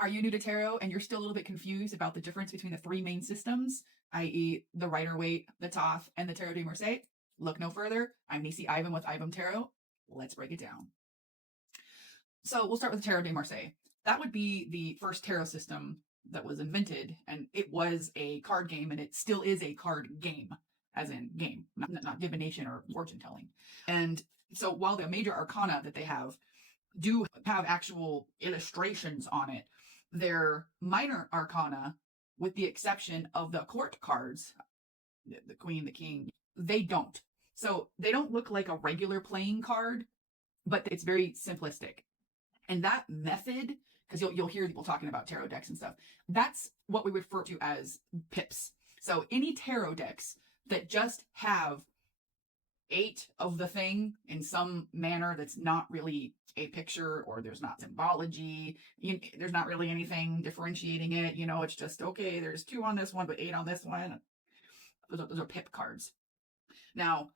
Are you new to tarot and you're still a little bit confused about the difference between the three main systems, i.e. the Rider-Waite, the Thoth, and the Tarot de Marseille? Look no further. I'm Nisi Ivan with Ivan Tarot. Let's break it down. So we'll start with the Tarot de Marseille. That would be the first tarot system that was invented, and it was a card game, and it still is a card game, as in game, not divination or fortune telling. And so while the major arcana that they have do have actual illustrations on it, their minor arcana, with the exception of the court cards, the queen, the king, they don't. So they don't look like a regular playing card, but it's very simplistic. And that method, because you'll hear people talking about tarot decks and stuff, that's what we refer to as pips. So any tarot decks that just have 8 of the thing in some manner that's not really a picture, or there's not symbology, there's not really anything differentiating it, it's just, okay, there's 2 on this one, but 8 on this one. Those are pip cards. Now,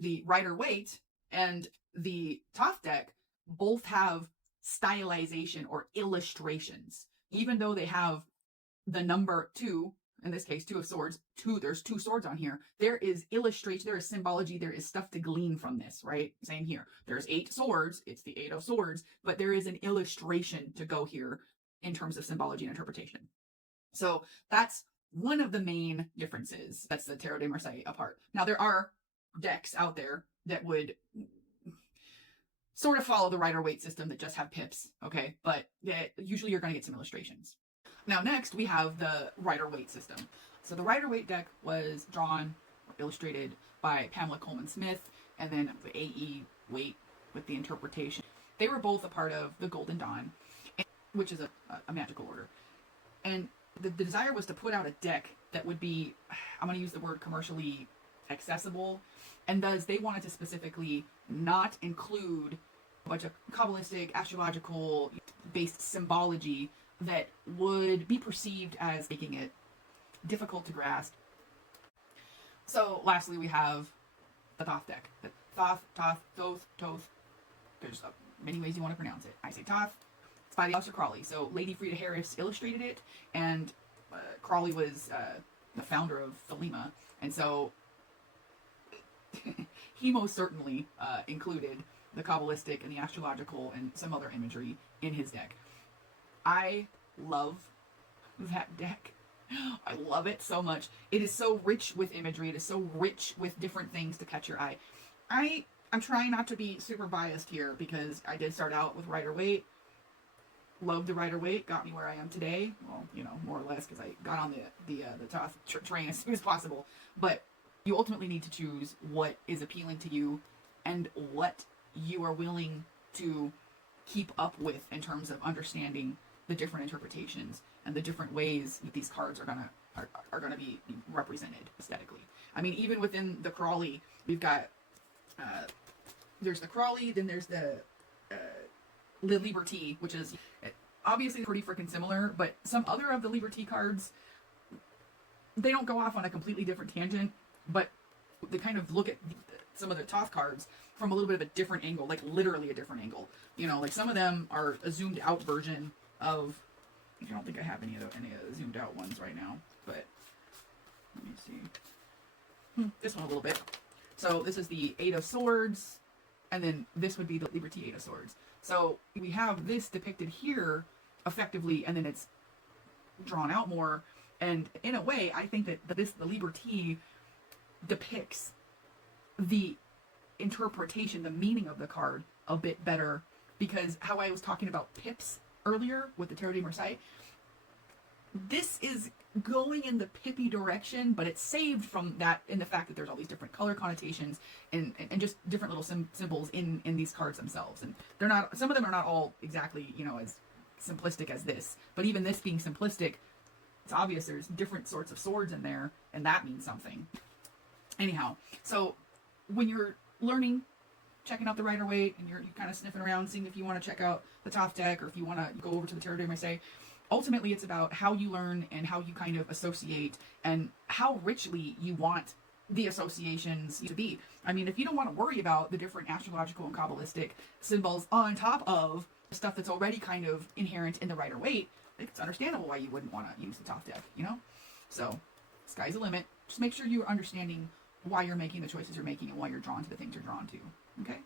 the Rider-Waite and the Thoth deck both have stylization or illustrations. Even though they have the number 2, in this case 2 of swords, there's 2 swords on here, there is illustration, there is symbology, there is stuff to glean from this, right? Same here. There's 8 swords, it's the 8 of swords, but there is an illustration to go here in terms of symbology and interpretation. So that's one of the main differences. That's the Tarot de Marseille apart. Now there are decks out there that would sort of follow the Rider-Waite system that just have pips, okay? But usually you're going to get some illustrations. Now next we have the Rider-Waite system. So the Rider-Waite deck was drawn or illustrated by Pamela Coleman Smith, and then the A.E. Waite with the interpretation. They were both a part of the Golden Dawn, which is a magical order. And the desire was to put out a deck that would be, I'm going to use the word commercially accessible, and thus they wanted to specifically not include a bunch of Kabbalistic, astrological based symbology that would be perceived as making it difficult to grasp. So lastly, we have the Thoth deck. The Thoth. There's many ways you want to pronounce it. I say Thoth. It's by the Aleister Crowley. So Lady Frida Harris illustrated it, and Crowley was the founder of Thelema, and so he most certainly included the Kabbalistic and the astrological and some other imagery in his deck. I love that deck. I love it so much. It is so rich with imagery. It is so rich with different things to catch your eye. I'm trying not to be super biased here because I did start out with Rider-Waite. Loved the Rider-Waite. Got me where I am today. Well, more or less, because I got on the Thoth train as soon as possible. But you ultimately need to choose what is appealing to you and what you are willing to keep up with in terms of understanding the different interpretations and the different ways that these cards are gonna be represented aesthetically. I mean, even within the Crowley, we've got there's the Crowley, then there's the Liberty, which is obviously pretty freaking similar, but some other of the Liberty cards, they don't go off on a completely different tangent, but they kind of look at some of the Thoth cards from a little bit of a different angle, like literally a different angle. Like some of them are a zoomed out version of, I don't think I have any of the zoomed out ones right now, but let me see. This one a little bit. So this is the 8 of Swords, and then this would be the Liberty 8 of Swords. So we have this depicted here effectively, and then it's drawn out more. And in a way, I think that the Liberty depicts the interpretation, the meaning of the card a bit better, because how I was talking about pips earlier with the Tarot de Marseille, this is going in the pippy direction, but it's saved from that in the fact that there's all these different color connotations and just different little symbols in these cards themselves. And they're not, some of them are not all exactly, as simplistic as this, but even this being simplistic, it's obvious there's different sorts of swords in there, and that means something. Anyhow, so when you're learning, checking out the Rider-Waite, and you're kind of sniffing around, seeing if you want to check out the Thoth deck, or if you want to go over to the Tarot de Marseille, ultimately it's about how you learn and how you kind of associate and how richly you want the associations to be. I mean, if you don't want to worry about the different astrological and Kabbalistic symbols on top of stuff that's already kind of inherent in the Rider-Waite, it's understandable why you wouldn't want to use the Thoth deck, you know? So, sky's the limit. Just make sure you're understanding why you're making the choices you're making and why you're drawn to the things you're drawn to. Okay?